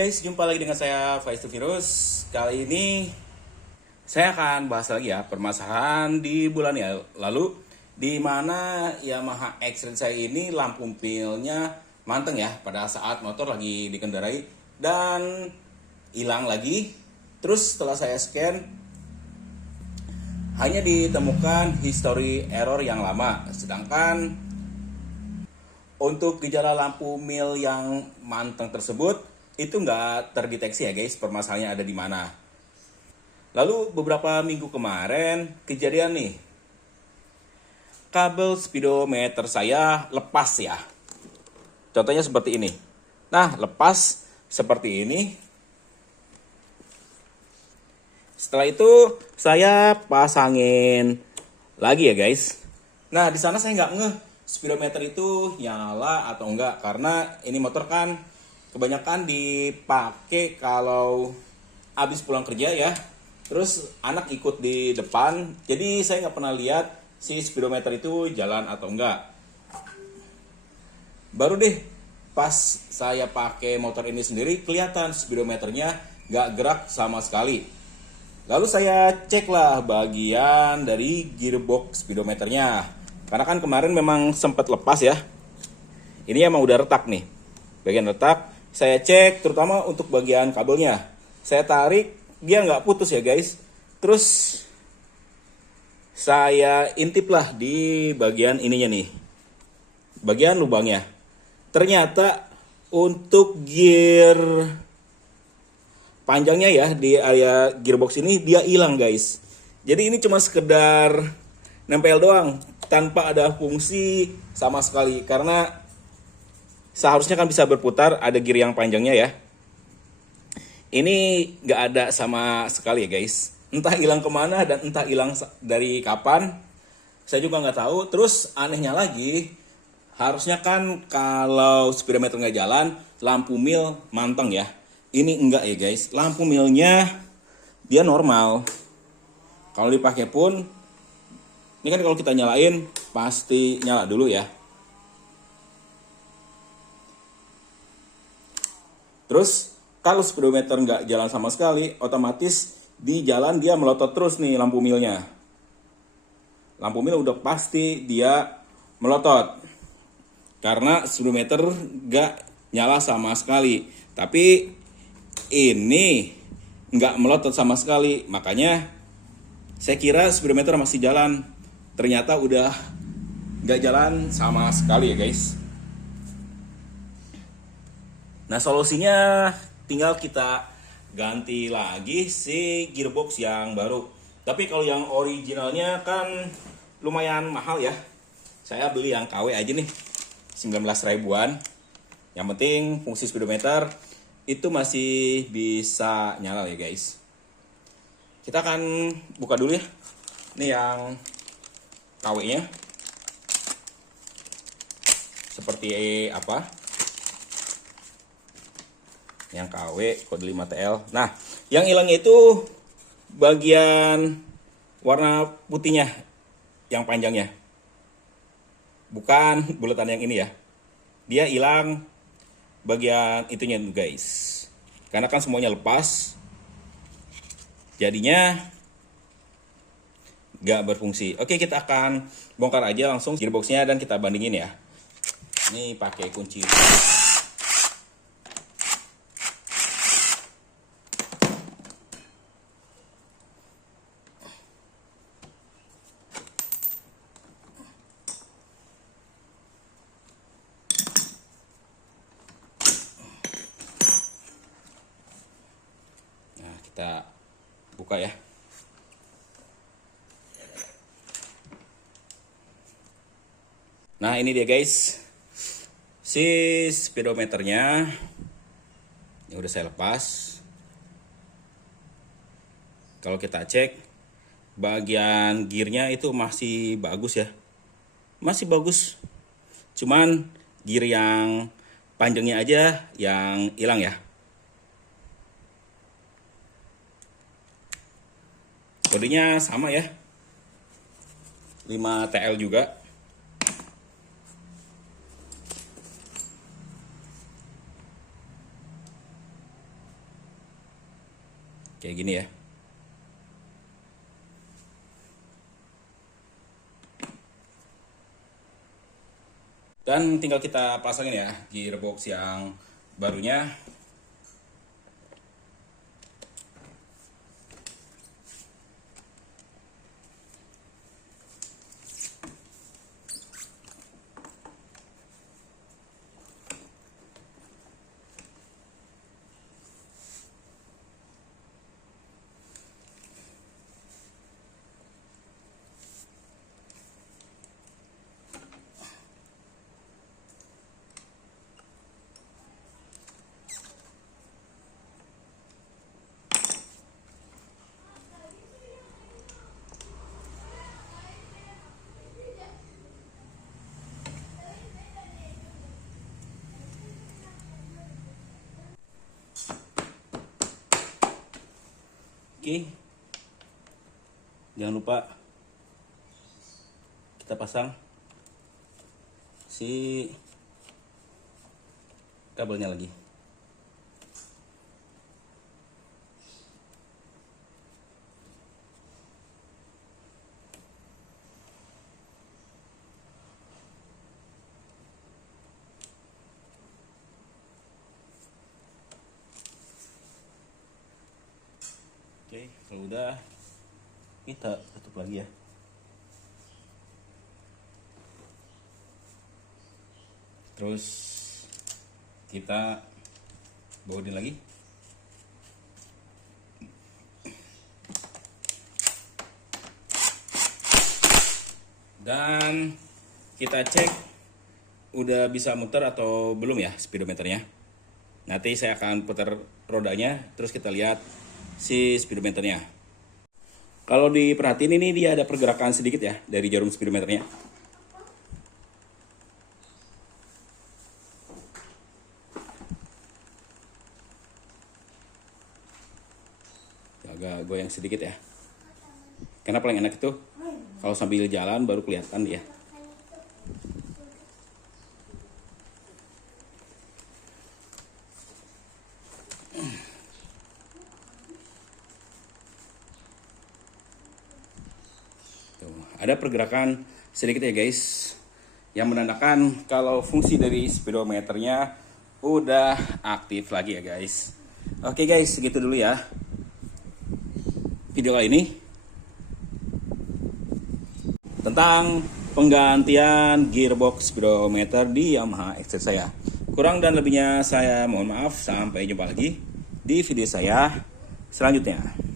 guys, jumpa lagi dengan saya Faiz Virus. Kali ini saya akan bahas lagi ya permasalahan di bulan ya lalu di mana Yamaha X-Trail saya ini lampu pilnya manteng ya pada saat motor lagi dikendarai dan hilang lagi. Terus setelah saya scan hanya ditemukan history error yang lama, sedangkan untuk gejala lampu mil yang manteng tersebut itu nggak terdeteksi ya guys, permasalahannya ada di mana. Lalu beberapa minggu kemarin kejadian nih, kabel speedometer saya lepas ya. Contohnya seperti ini. Nah, lepas seperti ini. Setelah itu saya pasangin lagi ya guys. Nah, di sana saya nggak ngeh speedometer itu nyala atau enggak, karena ini motor kan kebanyakan dipakai kalau habis pulang kerja ya. Terus anak ikut di depan, jadi saya nggak pernah lihat si speedometer itu jalan atau enggak. Baru deh pas saya pakai motor ini sendiri kelihatan speedometernya nggak gerak sama sekali. Lalu saya cek lah bagian dari gearbox speedometernya, karena kan kemarin memang sempat lepas ya. Ini emang udah retak nih, bagian retak. Saya cek terutama untuk bagian kabelnya. Saya tarik, dia nggak putus ya guys. Terus saya intip lah di bagian ininya nih, bagian lubangnya. Ternyata untuk gear panjangnya ya di area gearbox ini dia hilang guys. Jadi ini cuma sekedar nempel doang tanpa ada fungsi sama sekali, karena seharusnya kan bisa berputar, ada gear yang panjangnya ya. Ini nggak ada sama sekali ya guys. Entah hilang kemana dan entah hilang dari kapan, saya juga nggak tahu. Terus anehnya lagi, harusnya kan kalau speedometer nggak jalan, lampu mil manteng ya. Ini enggak ya guys, lampu milnya dia normal. Kalau dipakai pun, ini kan kalau kita nyalain pasti nyala dulu ya. Terus kalau speedometer nggak jalan sama sekali, otomatis di jalan dia melotot terus nih lampu milnya. Lampu mil udah pasti dia melotot, karena speedometer nggak nyala sama sekali. Tapi ini nggak melotot sama sekali, makanya saya kira speedometer masih jalan. Ternyata udah nggak jalan sama sekali ya guys. Nah, solusinya tinggal kita ganti lagi si gearbox yang baru. Tapi kalau yang originalnya kan lumayan mahal ya. Saya beli yang KW aja nih, 19 ribuan. Yang penting fungsi speedometer itu masih bisa nyala ya guys. Kita akan buka dulu ya. Ini yang KW-nya. Seperti apa? Yang KW kode 5TL. Nah, yang hilangnya itu bagian warna putihnya yang panjangnya, bukan bulatan yang ini ya. Dia hilang bagian itunya guys, karena kan semuanya lepas, jadinya gak berfungsi. Oke, kita akan bongkar aja langsung gearboxnya dan kita bandingin ya. Ini pakai kunci. Kita buka ya. Nah, ini dia guys, si speedometernya. Ini udah saya lepas. Kalau kita cek bagian gearnya itu masih bagus ya, masih bagus. Cuman gear yang panjangnya aja yang hilang ya. Kodenya sama ya, 5TL juga. Kayak gini ya. Dan tinggal kita pasangin ya gearbox yang barunya. Oke, jangan lupa kita pasang si kabelnya lagi. Oke, kalau udah kita tutup lagi ya. Terus kita bawain lagi. Dan kita cek udah bisa muter atau belum ya speedometernya. Nanti saya akan putar rodanya, terus kita lihat si speedometernya. Kalau diperhatiin ini dia ada pergerakan sedikit ya dari jarum speedometernya. Agak goyang sedikit ya. Karena paling enak itu kalau sambil jalan baru kelihatan dia. Ada pergerakan sedikit ya guys, yang menandakan kalau fungsi dari speedometernya udah aktif lagi ya guys. Oke guys, segitu dulu ya video kali ini tentang penggantian gearbox speedometer di Yamaha XZ saya. Kurang dan lebihnya saya mohon maaf. Sampai jumpa lagi di video saya selanjutnya.